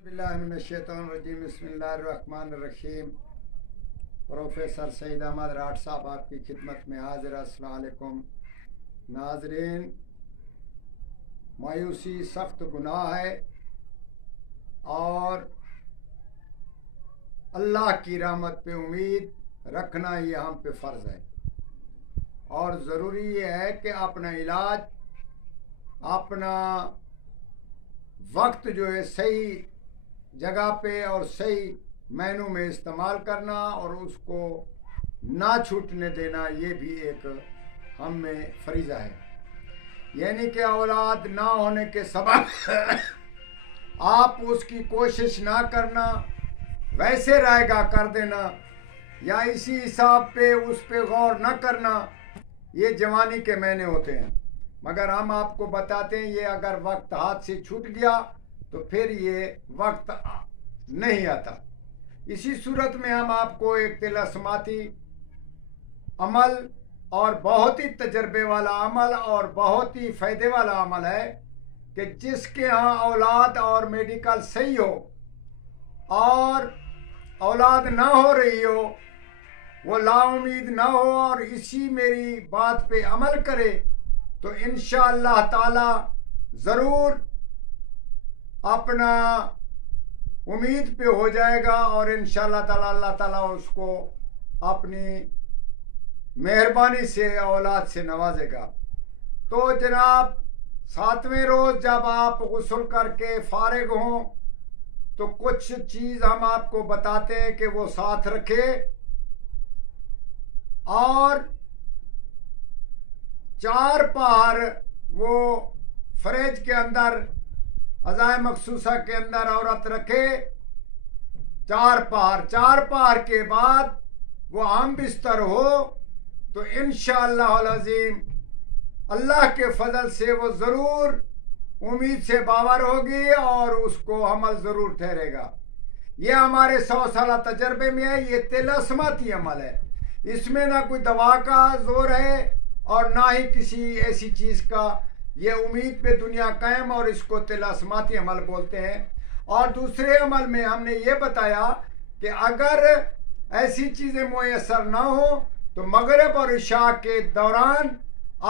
बिस्मिल्लाहिर्रहमानिर्रहीम बिस्मिल्लाहिर्रहमानिर्रहीम। प्रोफेसर सईद अहमद राठ साहब आपकी खिदमत में हाजिर। अस्सलाम वालेकुम नाजरीन। मायूसी सख्त गुनाह है और अल्लाह की रहमत पे उम्मीद रखना ये हम पे फ़र्ज़ है और ज़रूरी ये है कि अपना इलाज, अपना वक्त जो है सही जगह पे और सही मैनू में इस्तेमाल करना और उसको ना छूटने देना, ये भी एक हम में फरीज़ा है। यानी कि औलाद ना होने के सबब आप उसकी कोशिश ना करना, वैसे रहेगा कर देना या इसी हिसाब पे उस पे गौर ना करना, ये जवानी के मैंने होते हैं। मगर हम आपको बताते हैं ये अगर वक्त हाथ से छूट गया तो फिर ये वक्त नहीं आता। इसी सूरत में हम आपको एक तिलस्माती अमल और बहुत ही तजर्बे वाला अमल और बहुत ही फ़ायदे वाला अमल है कि जिसके यहाँ औलाद और मेडिकल सही हो और औलाद ना हो रही हो, वो लाउम्मीद ना हो और इसी मेरी बात पे अमल करे तो इंशाअल्लाह ताला ज़रूर अपना उम्मीद पे हो जाएगा और इंशाअल्लाह ताला अल्लाह ताला उसको अपनी मेहरबानी से औलाद से नवाजेगा। तो जनाब, 7वें रोज़ जब आप गुस्ल करके फारिग हों तो कुछ चीज़ हम आपको बताते हैं कि वो साथ रखे और 4 पहर वो फ्रिज के अंदर अज़ाए मखसूसा के अंदर औरत रखे। 4 पहर के बाद वो आम बिस्तर हो तो इंशाअल्लाह अज़ीम अल्लाह के फजल से वो ज़रूर उम्मीद से बावर होगी और उसको अमल ज़रूर ठहरेगा। ये हमारे 100 साल तजर्बे में है। ये तिलस्माती अमल है, इसमें ना कोई दवा का जोर है और ना ही किसी ऐसी चीज़ का। ये उम्मीद पे दुनिया कायम और इसको तिलस्माती अमल बोलते हैं। और दूसरे अमल में हमने ये बताया कि अगर ऐसी चीज़ें मुयसर ना हो तो मगरिब और इशा के दौरान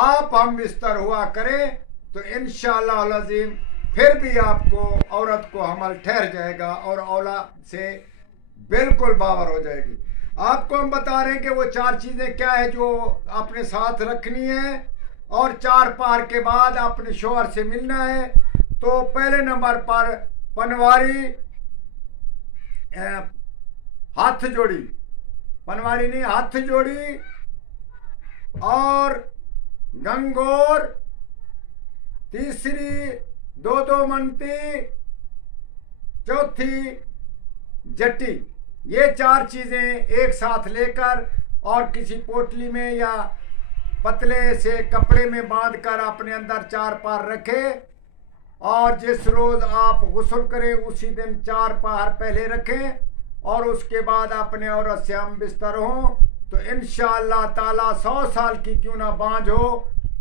आप हम बिस्तर हुआ करें तो इंशाअल्लाह अज़ीम फिर भी आपको औरत को हमल ठहर जाएगा और औलाद से बिल्कुल बावर हो जाएगी। आपको हम बता रहे हैं कि वो 4 चीज़ें क्या है जो अपने साथ रखनी है और 4 पहर के बाद अपने शोहर से मिलना है। तो पहले नंबर पर पनवारी, हाथ जोड़ी, पनवारी नहीं हाथ जोड़ी और गंगोर, तीसरी 2-2 मनती, चौथी जट्टी। ये 4 चीज़ें एक साथ लेकर और किसी पोटली में या पतले से कपड़े में बांधकर अपने अंदर 4 पहर रखे और जिस रोज़ आप गुस्ल करें उसी दिन 4 पहर पहले रखें और उसके बाद अपने औरत से हम बिस्तर हों तो इंशाअल्लाह ताला 100 साल की क्यों ना बांझ हो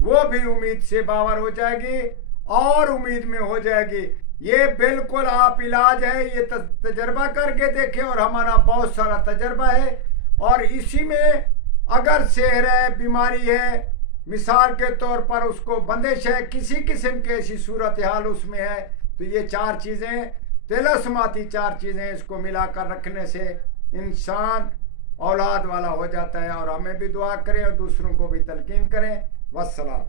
वो भी उम्मीद से बावर हो जाएगी और उम्मीद में हो जाएगी। ये बिल्कुल आप इलाज है, ये तजर्बा करके देखें और हमारा बहुत सारा तजर्बा है। और इसी में अगर सेहर है, बीमारी है, मिसाल के तौर पर उसको बंदिश है, किसी किस्म की ऐसी सूरत हाल उसमें है तो ये 4 चीज़ें तिलस्माती 4 चीज़ें इसको मिलाकर रखने से इंसान औलाद वाला हो जाता है। और हमें भी दुआ करें और दूसरों को भी तलकीन करें। वस्सलाम।